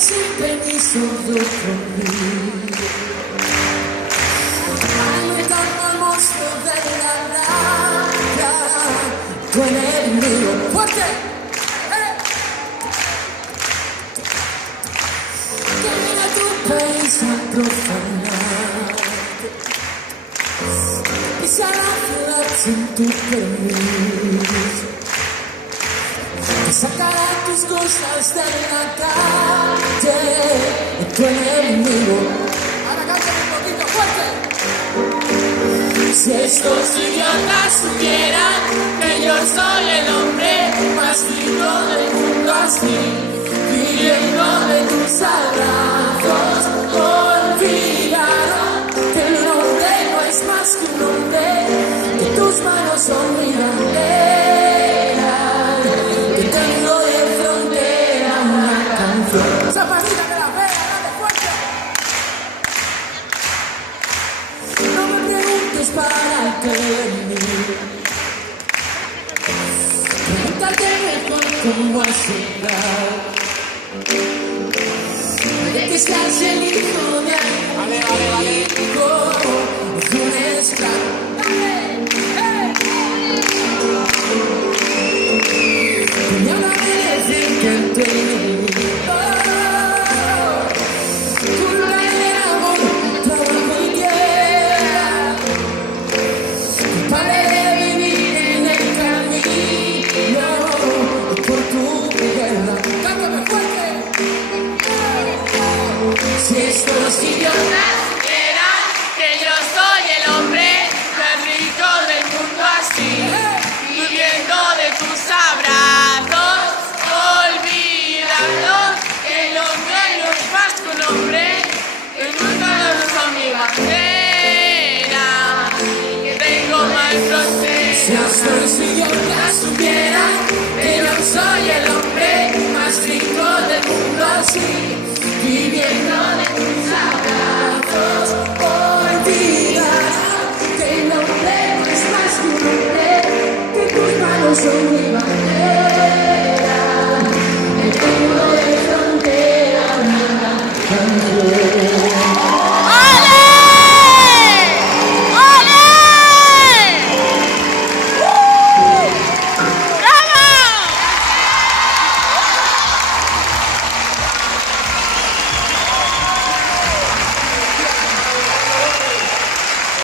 sin permiso de otro mí. Alimentando al monstruo de la rabia, tu enemigo fuerte. Que viene a tu país a profanar, pisa la ciudad sin tu permiso, te sacará tus cosas de la calle, tu enemigo. Ahora cántame un poquito fuerte. Si estos idiotas supieran que yo soy el hombre más lindo del mundo, así, viviendo de tus abrazos, olvidaron que el nombre no es más que un nombre, que tus manos son mi bandera, que tengo de frontera una canción. ¡Zapatita de la vea, dale fuerte! No me preguntes para qué venir, pregúntate mejor cómo has llegado. Puede que seas el hijo de algún rico, de un esclavo. Y ahora me decir que el tu enemigo, tu cadena, amor, trabajo y tierra, culpable de vivir en el camino por tu guerra. ¡Cántame fuerte! Si estos idiotas